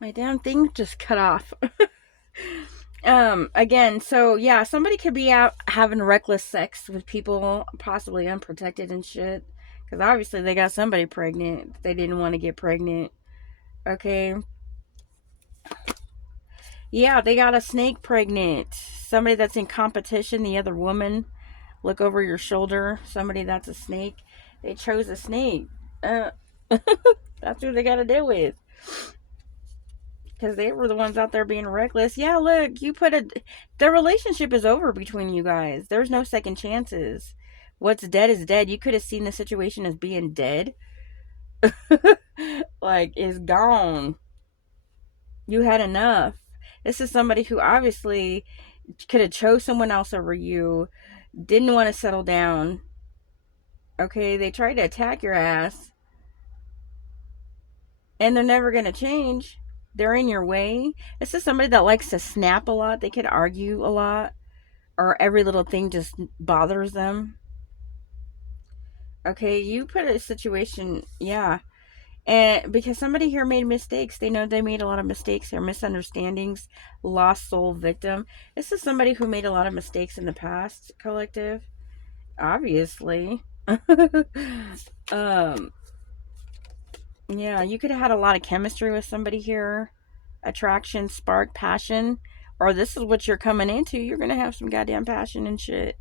My damn thing just cut off. Again, so yeah, somebody could be out having reckless sex with people, possibly unprotected and shit. Because obviously they got somebody pregnant. They didn't want to get pregnant. Okay. Yeah, they got a snake pregnant. Somebody that's in competition, the other woman, look over your shoulder. Somebody that's a snake. They chose a snake. Uh, that's who they got to deal with. Because they were the ones out there being reckless. Yeah, look, the relationship is over between you guys. There's no second chances. What's dead is dead. You could have seen the situation as being dead. Like, it's gone. You had enough. This is somebody who obviously could have chose someone else over you, didn't want to settle down. Okay, they tried to attack your ass, and they're never going to change. They're in your way. This is somebody that likes to snap a lot. They could argue a lot, or every little thing just bothers them. Okay, you put a situation, yeah. And because somebody here made mistakes, they know they made a lot of mistakes or misunderstandings, lost soul victim. This is somebody who made a lot of mistakes in the past, collective, obviously. um, yeah, you could have had a lot of chemistry with somebody here, attraction, spark, passion, or this is what you're coming into. You're gonna have some goddamn passion and shit,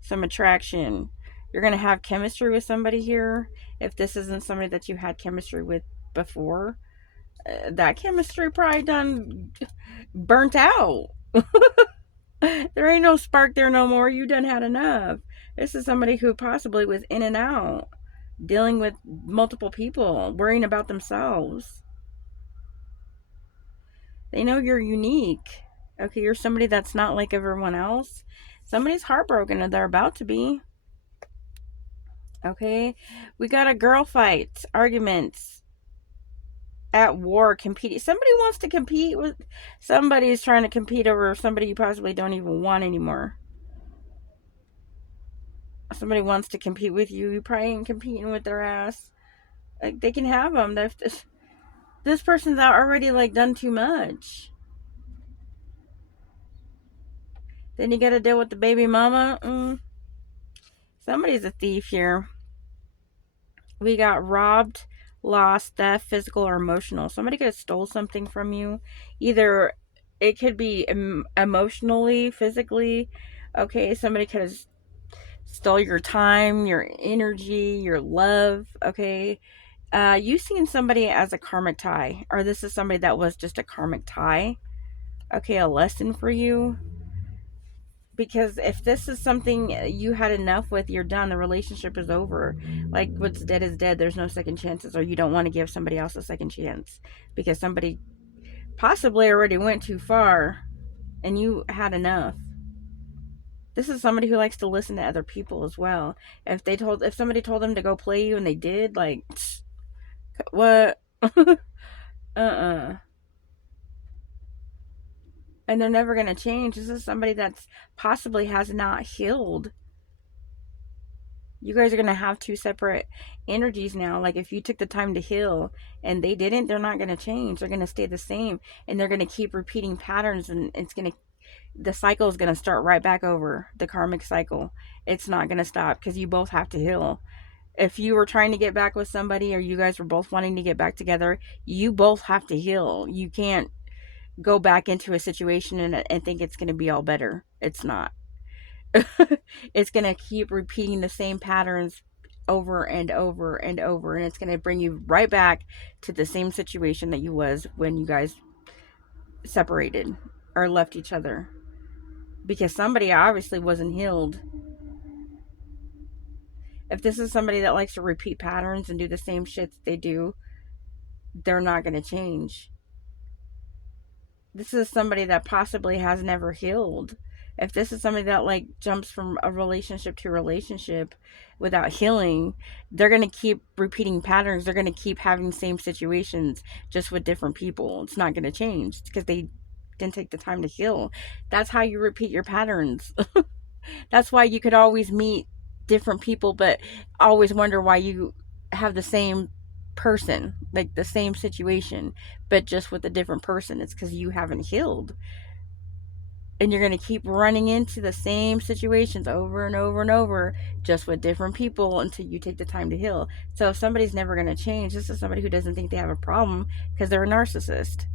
some attraction. You're gonna have chemistry with somebody here. If this isn't somebody that you had chemistry with before, that chemistry probably done burnt out. There ain't no spark there no more. You done had enough. This is somebody who possibly was in and out, dealing with multiple people, worrying about themselves. They know you're unique. Okay, you're somebody that's not like everyone else. Somebody's heartbroken, and they're about to be. Okay, we got a girl fight, arguments, at war, competing. Somebody wants to compete with somebody's trying to compete over somebody you possibly don't even want anymore. Somebody wants to compete with you. You probably ain't competing with their ass. Like, they can have them. This person's already like done too much. Then you got to deal with the baby mama. Somebody's a thief here. We got robbed, lost, theft, physical or emotional. Somebody could have stole something from you. Either it could be emotionally, physically. Okay, somebody could have stole your time, your energy, your love. Okay, you seen somebody as a karmic tie, or this is somebody that was just a karmic tie. Okay, a lesson for you. Because if this is something you had enough with, you're done. The relationship is over. Like, what's dead is dead. There's no second chances, or you don't want to give somebody else a second chance because somebody possibly already went too far and you had enough. This is somebody who likes to listen to other people as well. If somebody told them to go play you and they did, like, what? Uh-uh. And they're never going to change. This is somebody that's possibly has not healed. You guys are going to have two separate energies now. Like, if you took the time to heal and they didn't, they're not going to change. They're going to stay the same, and they're going to keep repeating patterns, and the cycle is going to start right back over, the karmic cycle. It's not going to stop because you both have to heal. If you were trying to get back with somebody, or you guys were both wanting to get back together, you both have to heal. You can't go back into a situation and think it's going to be all better. It's not. It's going to keep repeating the same patterns over and over and over, and it's going to bring you right back to the same situation that you was when you guys separated or left each other, because somebody obviously wasn't healed. If this is somebody that likes to repeat patterns and do the same shit that they do, they're not going to change. This is somebody that possibly has never healed. If this is somebody that like jumps from a relationship to relationship without healing, they're going to keep repeating patterns. They're going to keep having the same situations just with different people. It's not going to change because they didn't take the time to heal. That's how you repeat your patterns. That's why you could always meet different people but always wonder why you have the same person, like the same situation, but just with a different person. It's because you haven't healed. And you're going to keep running into the same situations over and over and over, just with different people, until you take the time to heal. So if somebody's never going to change, this is somebody who doesn't think they have a problem because they're a narcissist.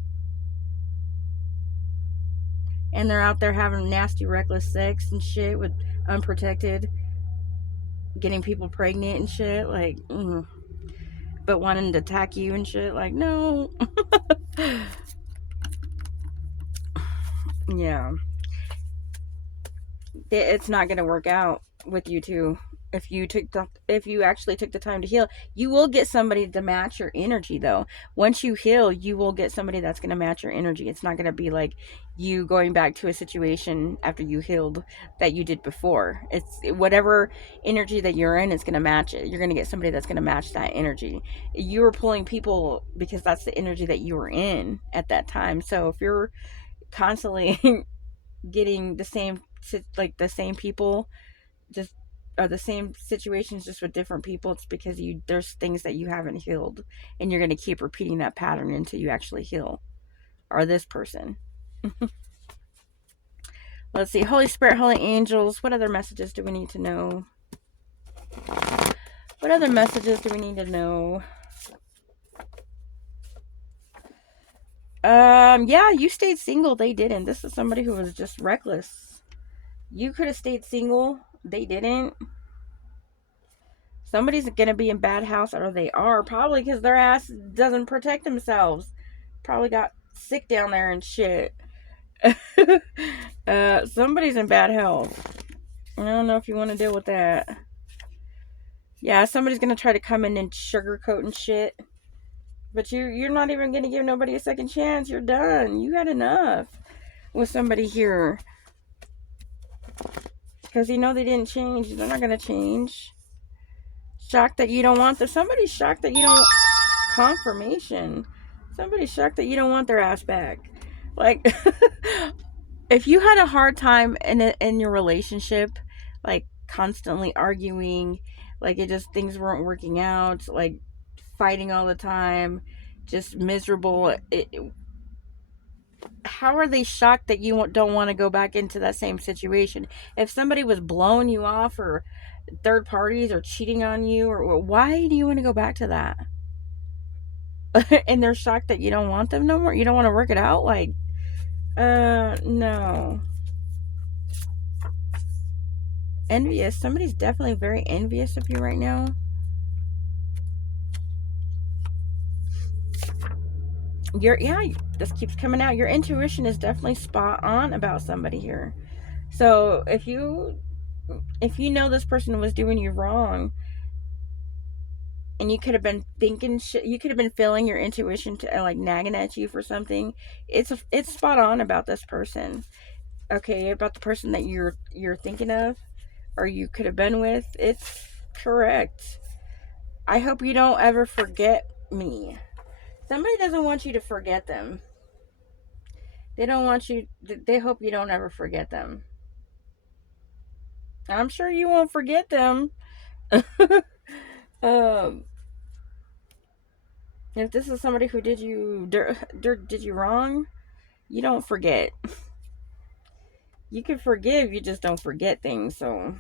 And they're out there having nasty, reckless sex and shit with unprotected, getting people pregnant and shit. Like, but wanting to attack you and shit. Like, no. Yeah. It's not going to work out with you two. If you actually took the time to heal, you will get somebody to match your energy though. Once you heal, you will get somebody that's going to match your energy. It's not going to be like you going back to a situation after you healed that you did before. It's whatever energy that you're in, it's going to match it. You're going to get somebody that's going to match that energy. You were pulling people because that's the energy that you were in at that time. So if you're constantly getting the same people, just are the same situations, just with different people, it's because there's things that you haven't healed, and you're going to keep repeating that pattern until you actually heal, or this person. Let's see. Holy Spirit, holy angels, what other messages do we need to know? What other messages do we need to know? Yeah, you stayed single, they didn't. This is somebody who was just reckless. You could have stayed single, they didn't. Somebody's gonna be in bad house, or they are, probably because their ass doesn't protect themselves. Probably got sick down there and shit. Somebody's in bad health. I don't know if you want to deal with that. Yeah, somebody's gonna try to come in and sugarcoat and shit. But you're not even gonna give nobody a second chance. You're done. You had enough with somebody here. Because you know they didn't change. They're not gonna change. Shocked that you don't want them. Somebody's shocked that you don't. Confirmation. Somebody's shocked that you don't want their ass back. Like, if you had a hard time in your relationship, like constantly arguing, like things weren't working out, like fighting all the time, just miserable. How are they shocked that you don't want to go back into that same situation? If somebody was blowing you off, or third parties, or cheating on you, or why do you want to go back to that? And they're shocked that you don't want them no more. You don't want to work it out. Like, no. Envious. Somebody's definitely very envious of you right now. This keeps coming out. Your intuition is definitely spot on about somebody here. So if you know this person was doing you wrong, and you could have been thinking shit, you could have been feeling your intuition to like nagging at you for something. It's spot on about this person. Okay, about the person that you're thinking of, or you could have been with. It's correct. I hope you don't ever forget me. Somebody doesn't want you to forget them. They don't want you. They hope you don't ever forget them. I'm sure you won't forget them. If this is somebody who did you wrong, you don't forget. You can forgive, you just don't forget things. So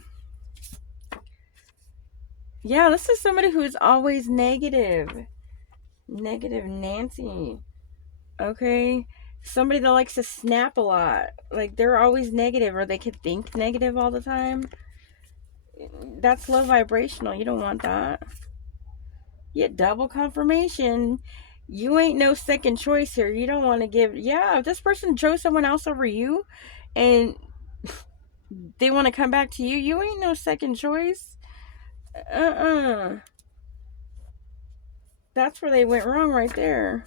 yeah, this is somebody who is always negative Nancy. Okay, somebody that likes to snap a lot. Like, they're always negative, or they could think negative all the time. That's low vibrational. You don't want that. You get double confirmation. You ain't no second choice here. You don't want to give. Yeah, if this person chose someone else over you, and they want to come back to you, you ain't no second choice. That's where they went wrong right there.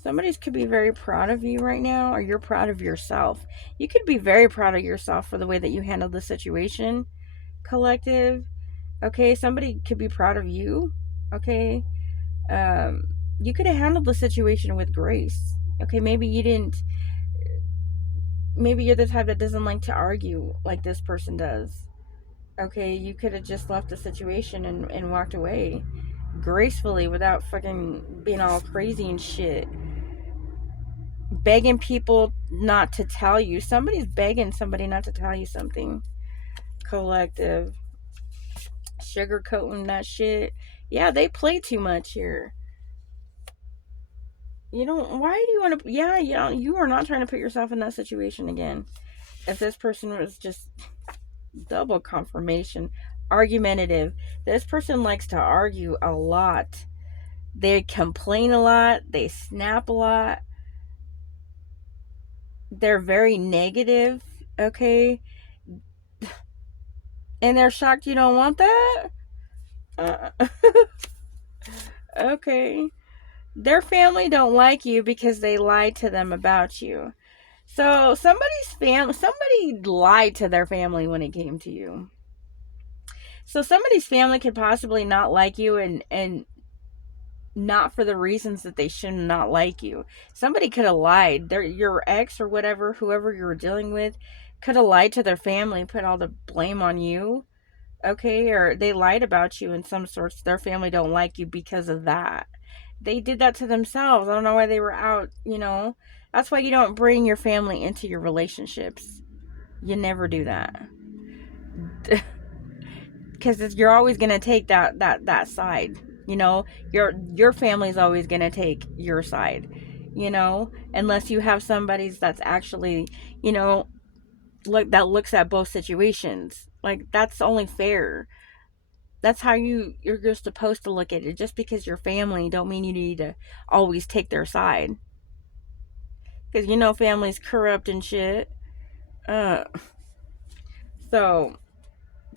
Somebody could be very proud of you right now, or you're proud of yourself. You could be very proud of yourself for the way that you handled the situation, collective. Okay, somebody could be proud of you. Okay, you could have handled the situation with grace. Okay, maybe you didn't. Maybe you're the type that doesn't like to argue like this person does. Okay, you could have just left the situation and walked away. gracefully without fucking being all crazy and shit. Begging people not to tell you. Somebody's begging somebody not to tell you something. Collective. Sugarcoating that shit. Yeah, they play too much here. You don't. Why do you want to? Yeah, you are not trying to put yourself in that situation again. If this person was just double confirmation, argumentative. This person likes to argue a lot. They complain a lot. They snap a lot. They're very negative. Okay, and they're shocked you don't want that. Uh, okay. Their family don't like you because they lied to them about you. So somebody lied to their family when it came to you. So somebody's family could possibly not like you, and not for the reasons that they should not like you. Somebody could have lied. Your ex or whatever, whoever you were dealing with, could have lied to their family, put all the blame on you. Okay, or they lied about you in some sorts. Their family don't like you because of that. They did that to themselves. I don't know why they were out. That's why you don't bring your family into your relationships. You never do that. Because you're always going to take that side. Your family's always going to take your side, unless you have somebody's that's actually, that looks at both situations. Like, that's only fair. That's how you're just supposed to look at it. Just because you're family don't mean you need to always take their side, because family's corrupt and shit. uh so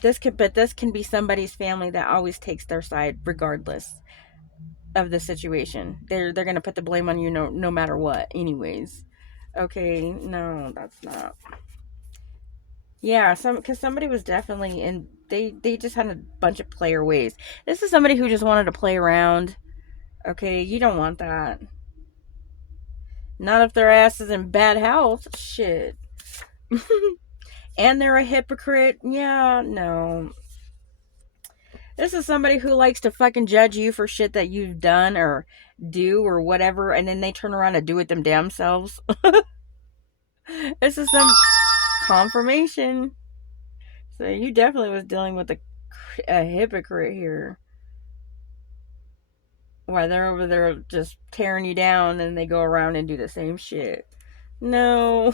this can be somebody's family that always takes their side regardless of the situation. They're gonna put the blame on you, no matter what, anyways. Okay, no, that's not. Yeah, because somebody was definitely in. They just had a bunch of player ways. This is somebody who just wanted to play around. Okay, you don't want that. Not if their ass is in bad health. Shit. And they're a hypocrite. Yeah, no. This is somebody who likes to fucking judge you for shit that you've done or do or whatever, and then they turn around and do it them damn selves. This is some confirmation. So you definitely was dealing with a hypocrite here. Why they're over there just tearing you down and they go around and do the same shit. No.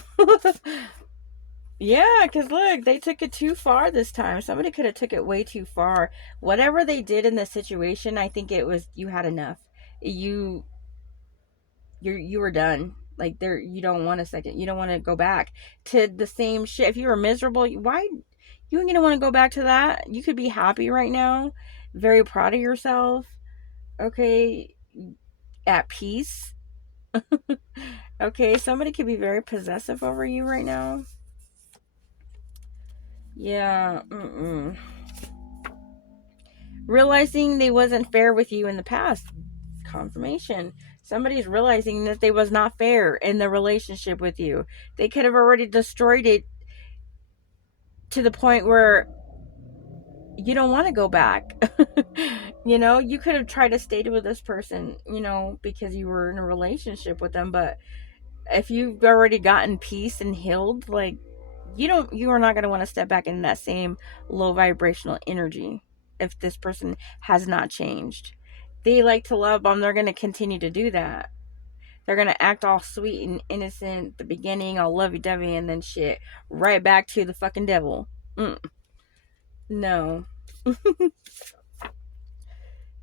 Yeah, because look, they took it too far this time. Somebody could have took it way too far. Whatever they did in this situation, I think it was you had enough. You you were done. Like, there, you don't want a second. You don't want to go back to the same shit. If you were miserable, why you ain't gonna want to go back to that? You could be happy right now, very proud of yourself. Okay, at peace. Okay, somebody could be very possessive over you right now. Yeah. Realizing they wasn't fair with you in the past. Confirmation. Somebody's realizing that they was not fair in the relationship with you. They could have already destroyed it to the point where you don't want to go back. You could have tried to stay with this person, because you were in a relationship with them. But if you've already gotten peace and healed, like, you are not going to want to step back in that same low vibrational energy if this person has not changed. They like to love bomb. They're going to continue to do that. They're going to act all sweet and innocent at the beginning, all lovey-dovey, and then shit, right back to the fucking devil. No.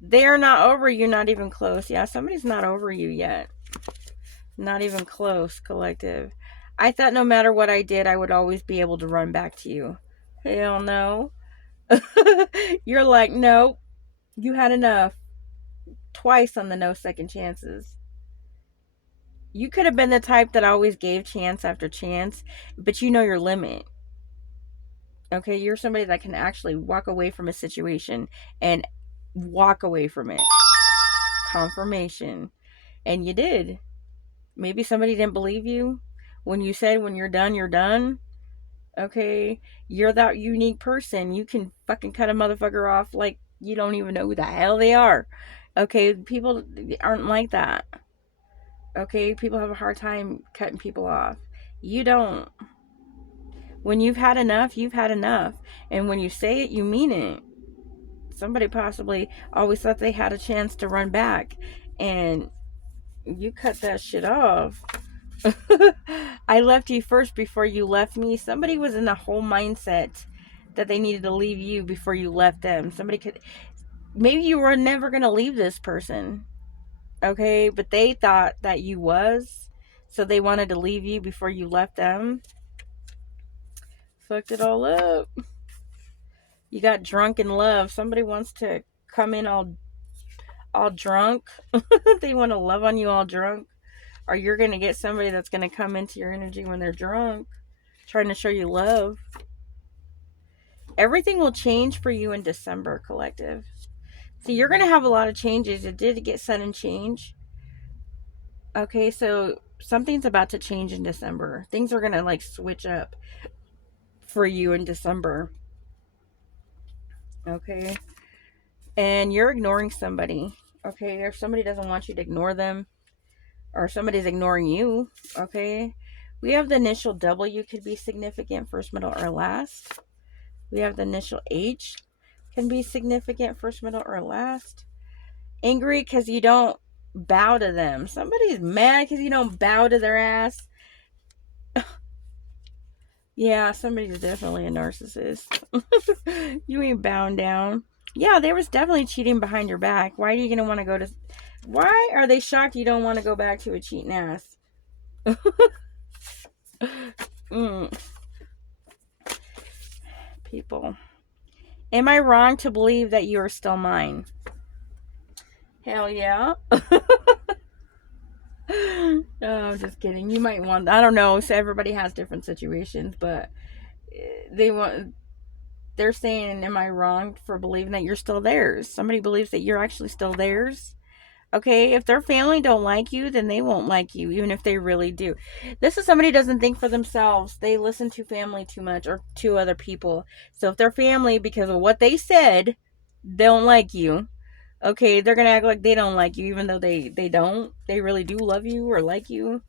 They're not over you, not even close. Yeah, somebody's not over you yet. Not even close, collective. I thought no matter what I did, I would always be able to run back to you. Hell no. You're like, nope, you had enough. Twice on the no second chances. You could have been the type that always gave chance after chance, but you know your limit. Okay, you're somebody that can actually walk away from a situation and walk away from it. Confirmation. And you did. Maybe somebody didn't believe you when you said when you're done, you're done. Okay, you're that unique person. You can fucking cut a motherfucker off like You don't even know who the hell they are. Okay, people aren't like that. Okay, people have a hard time cutting people off. You don't. When you've had enough, you've had enough. And when you say it, you mean it. Somebody possibly always thought they had a chance to run back, and you cut that shit off. I left you first before you left me. Somebody was in the whole mindset that they needed to leave you before you left them. Somebody could, maybe you were never going to leave this person. Okay, but they thought that you was, so they wanted to leave you before you left them. Fucked it all up. You got drunk in love. Somebody wants to come in all drunk. They want to love on you all drunk. Or you're going to get somebody that's going to come into your energy when they're drunk, trying to show you love. Everything will change for you in December, collective. See, you're going to have a lot of changes. It did get sudden change. Okay, so something's about to change in December. Things are going to like switch up for you in December. Okay. And you're ignoring somebody. Okay, if somebody doesn't want you to ignore them, or somebody's ignoring you. Okay, we have the initial W, could be significant, first, middle, or last. We have the initial H, can be significant, first, middle, or last. Angry because you don't bow to them. Somebody's mad because you don't bow to their ass. Yeah, somebody's definitely a narcissist. You ain't bowing down. Yeah, there was definitely cheating behind your back. Why are you going to want to go to... Why are they shocked you don't want to go back to a cheating ass? People. Am I wrong to believe that you are still mine? Hell yeah. No, I'm just kidding. You might want... I don't know. So everybody has different situations, but they're saying, am I wrong for believing that you're still theirs? Somebody believes that you're actually still theirs. Okay, if their family don't like you, then they won't like you, even if they really do. This is somebody who doesn't think for themselves. They listen to family too much, or to other people. So if their family, because of what they said, don't like you, okay, they're gonna act like they don't like you, even though they don't. They really do love you or like you.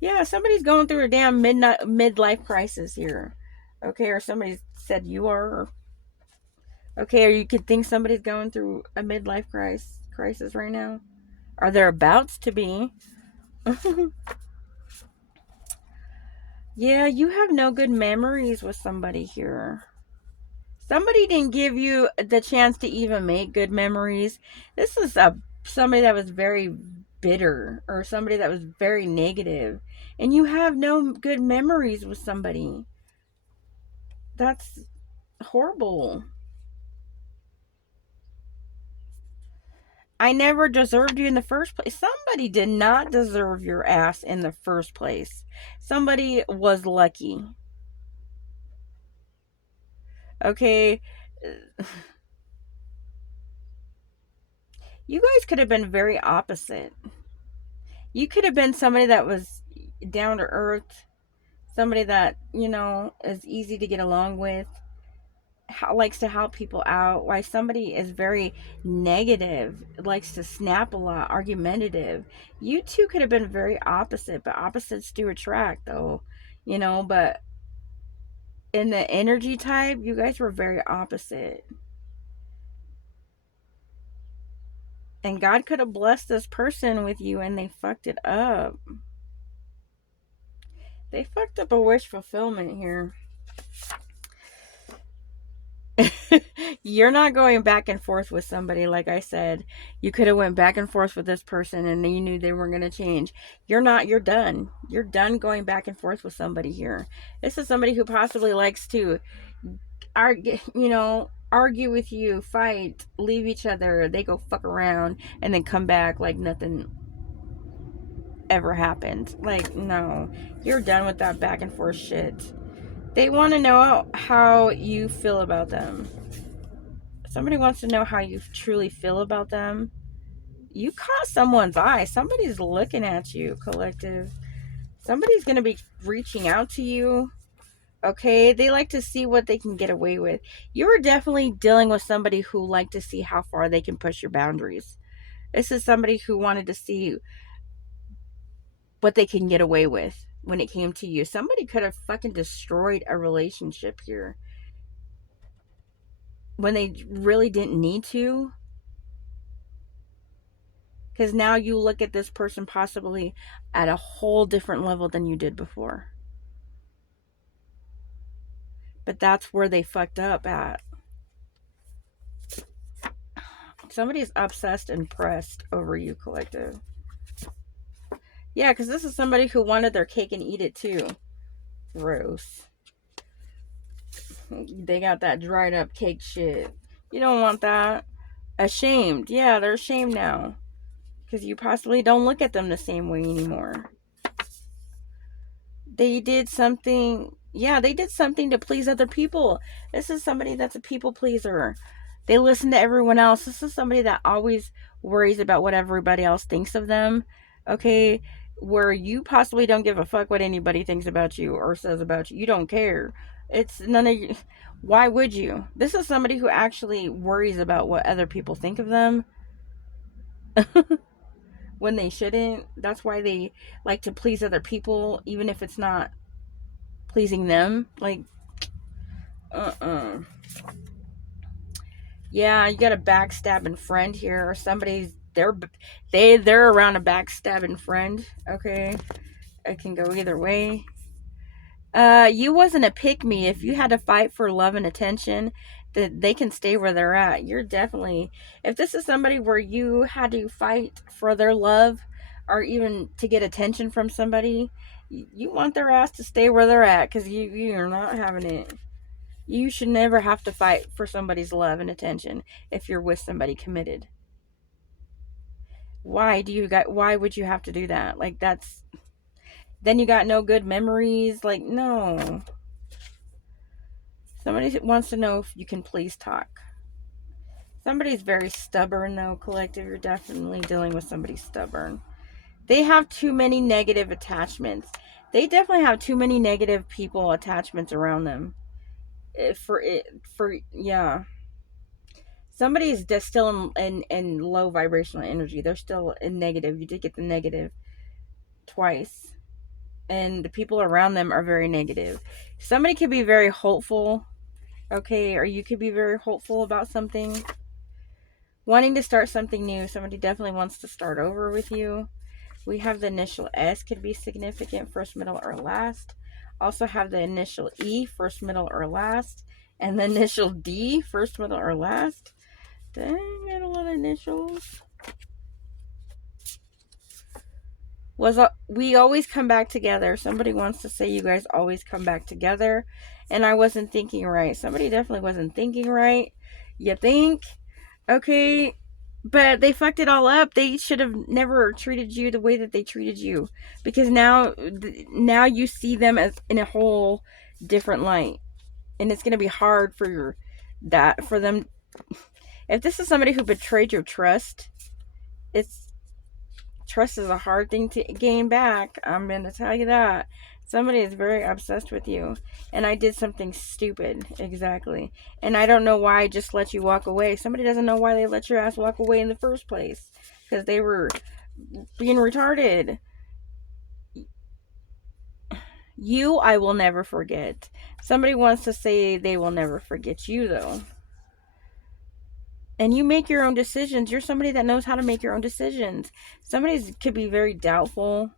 Yeah, somebody's going through a damn midlife crisis here. Okay, or somebody said you are. Okay, or you could think somebody's going through a midlife crisis right now. Are there abouts to be? Yeah, you have no good memories with somebody here. Somebody didn't give you the chance to even make good memories. This is somebody that was very bitter, or somebody that was very negative, and you have no good memories with somebody. That's horrible. I never deserved you in the first place. Somebody did not deserve your ass in the first place. Somebody was lucky. Okay. You guys could have been very opposite. You could have been somebody that was down to earth, somebody that, is easy to get along with, likes to help people out. Why somebody is very negative, likes to snap a lot, argumentative. You two could have been very opposite, but opposites do attract, though. But in the energy type, you guys were very opposite. And God could have blessed this person with you, and they fucked it up. They fucked up a wish fulfillment here. You're not going back and forth with somebody. Like I said, you could have went back and forth with this person and you knew they weren't going to change. You're done. You're done going back and forth with somebody here. This is somebody who possibly likes to argue with you, fight, leave each other, they go fuck around and then come back like nothing ever happened. Like, no, you're done with that back and forth shit. They want to know how you feel about them. Somebody wants to know how you truly feel about them. You caught someone's eye. Somebody's looking at you, collective. Somebody's going to be reaching out to you. Okay, they like to see what they can get away with. You are definitely dealing with somebody who like to see how far they can push your boundaries. This is somebody who wanted to see what they can get away with when it came to you. Somebody could have fucking destroyed a relationship here when they really didn't need to. Because now you look at this person possibly at a whole different level than you did before. But that's where they fucked up at. Somebody's obsessed and pressed over you, collective. Yeah, because this is somebody who wanted their cake and eat it too. Gross. They got that dried up cake shit. You don't want that. Ashamed. Yeah, they're ashamed now. Because you possibly don't look at them the same way anymore. They did something. Yeah, they did something to please other people. This is somebody that's a people pleaser. They listen to everyone else. This is somebody that always worries about what everybody else thinks of them. Okay, where you possibly don't give a fuck what anybody thinks about you or says about you. You don't care. It's none of you. Why would you? This is somebody who actually worries about what other people think of them when they shouldn't. That's why they like to please other people, even if it's not pleasing them. Like, yeah, you got a backstabbing friend here, or somebody's they're around a backstabbing friend. Okay, it can go either way. You wasn't a pick me. If you had to fight for love and attention, that they can stay where they're at. You're definitely, if this is somebody where you had to fight for their love or even to get attention from somebody, you want their ass to stay where they're at, because you're not having it. You should never have to fight for somebody's love and attention if you're with somebody committed. Why would you have to do that? Like, that's, then you got no good memories. Like, no. Somebody wants to know if you can please talk. Somebody's very stubborn, though, collective. You're definitely dealing with somebody stubborn. They have too many negative attachments. They definitely have too many negative people attachments around them. Yeah. Somebody's just still in low vibrational energy. They're still in negative. You did get the negative twice. And the people around them are very negative. Somebody could be very hopeful, okay, or you could be very hopeful about something. Wanting to start something new. Somebody definitely wants to start over with you. We have the initial S, could be significant, first, middle, or last. Also have the initial E, first, middle, or last. And the initial D, first, middle, or last. Dang, got a lot of initials. We always come back together. Somebody wants to say you guys always come back together. And I wasn't thinking right. Somebody definitely wasn't thinking right. You think? Okay. But they fucked it all up. They should have never treated you the way that they treated you. Because now you see them as in a whole different light. And it's going to be hard for them. If this is somebody who betrayed your trust, trust is a hard thing to gain back. I'm going to tell you that. Somebody is very obsessed with you. And I did something stupid. Exactly. And I don't know why I just let you walk away. Somebody doesn't know why they let your ass walk away in the first place. Because they were being retarded. You, I will never forget. Somebody wants to say they will never forget you, though. And you make your own decisions. You're somebody that knows how to make your own decisions. Somebody could be very doubtful.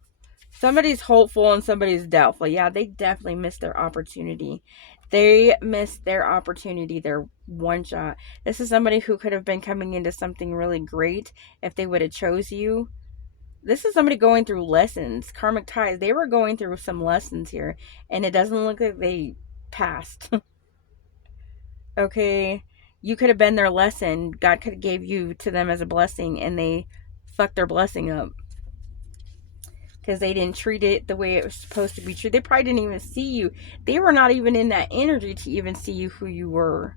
Somebody's hopeful and somebody's doubtful. Yeah, they definitely missed their opportunity. They missed their opportunity, their one shot. This is somebody who could have been coming into something really great if they would have chose you. This is somebody going through lessons. Karmic ties. They were going through some lessons here. And it doesn't look like they passed. Okay? You could have been their lesson. God could have gave you to them as a blessing. And they fucked their blessing up. Because they didn't treat it the way it was supposed to be treated. They probably didn't even see you. They were not even in that energy to even see you who you were.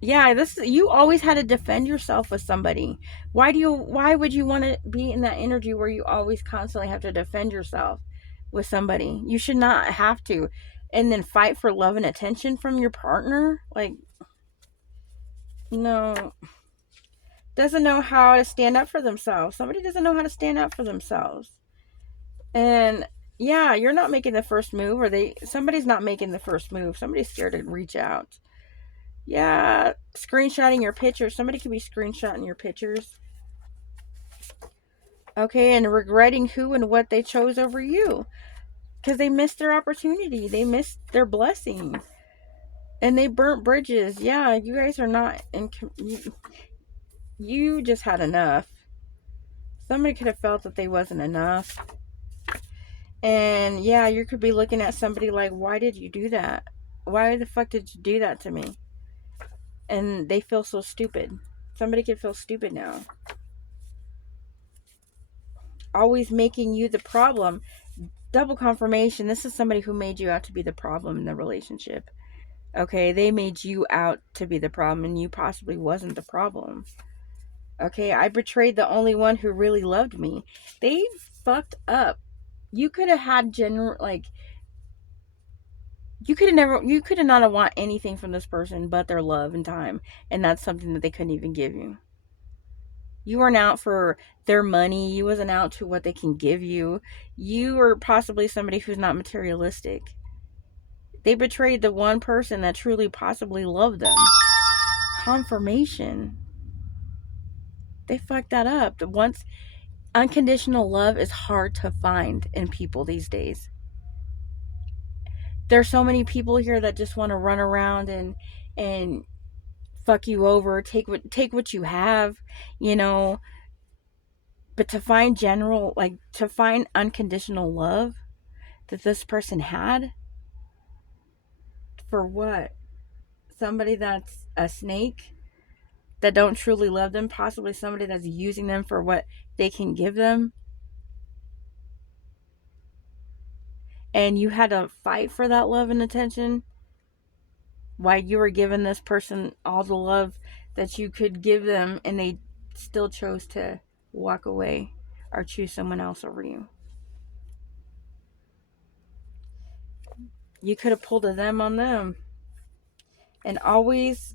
Yeah, you always had to defend yourself with somebody. Why would you want to be in that energy where you always constantly have to defend yourself with somebody? You should not have to. and then fight for love and attention from your partner. Like, no, doesn't know how to stand up for themselves. Somebody doesn't know how to stand up for themselves. And yeah, you're not making the first move, or somebody's not making the first move. Somebody's scared to reach out. Yeah, screenshotting your pictures. Somebody could be screenshotting your pictures. Okay, and regretting who and what they chose over you. Because they missed their opportunity. They missed their blessing. And they burnt bridges. Yeah, you guys are not in. You just had enough. Somebody could have felt that they wasn't enough. And yeah, you could be looking at somebody like, why did you do that? Why the fuck did you do that to me? And they feel so stupid. Somebody could feel stupid now. Always making you the problem. Double confirmation. This is somebody who made you out to be the problem in the relationship. Okay, they made you out to be the problem, and you possibly wasn't the problem. Okay, I betrayed the only one who really loved me. They fucked up. You could have had you could have not want anything from this person but their love and time, and that's something that they couldn't even give you. You weren't out for their money. You wasn't out to what they can give you. You were possibly somebody who's not materialistic. They betrayed the one person that truly possibly loved them. Confirmation. They fucked that up. Once unconditional love is hard to find in people these days. There's so many people here that just want to run around and fuck you over, take what you have, you know. But to find unconditional love that this person had, for what? Somebody that's a snake that don't truly love them, possibly somebody that's using them for what they can give them. And you had to fight for that love and attention while you were giving this person all the love that you could give them, and they still chose to walk away or choose someone else over you. You could have pulled a them on them. And always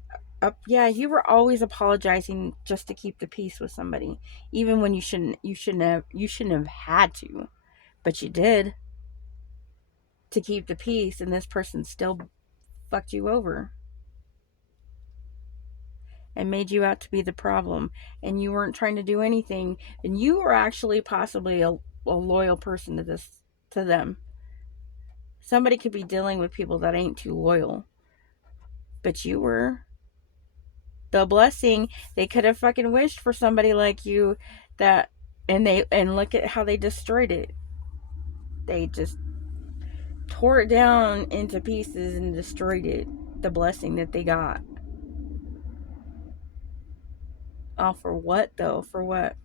you were always apologizing just to keep the peace with somebody, even when you shouldn't have had to, but you did, to keep the peace, and this person still fucked you over and made you out to be the problem, and you weren't trying to do anything, and you were actually possibly a loyal person to them. Somebody could be dealing with people that ain't too loyal, but you were the blessing. They could have fucking wished for somebody like you, that and look at how they destroyed it. They just tore it down into pieces and destroyed it, the blessing that they got. Oh, for what though? For what?